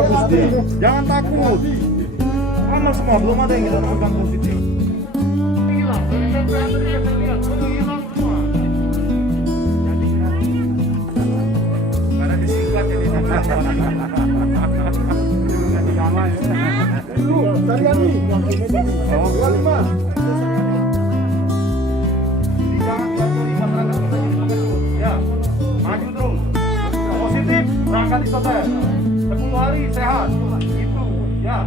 bagus deh. Jangan takut. Aman semua, belum ada yang kita temukan positif. Hilang, hilang semua. Karena disingkat ini. Ganti nama ya. Cari lagi. Oh, 25. Ya, maju terus. Positif, berangkat isoter. 10 hari sehat. Itu, ya.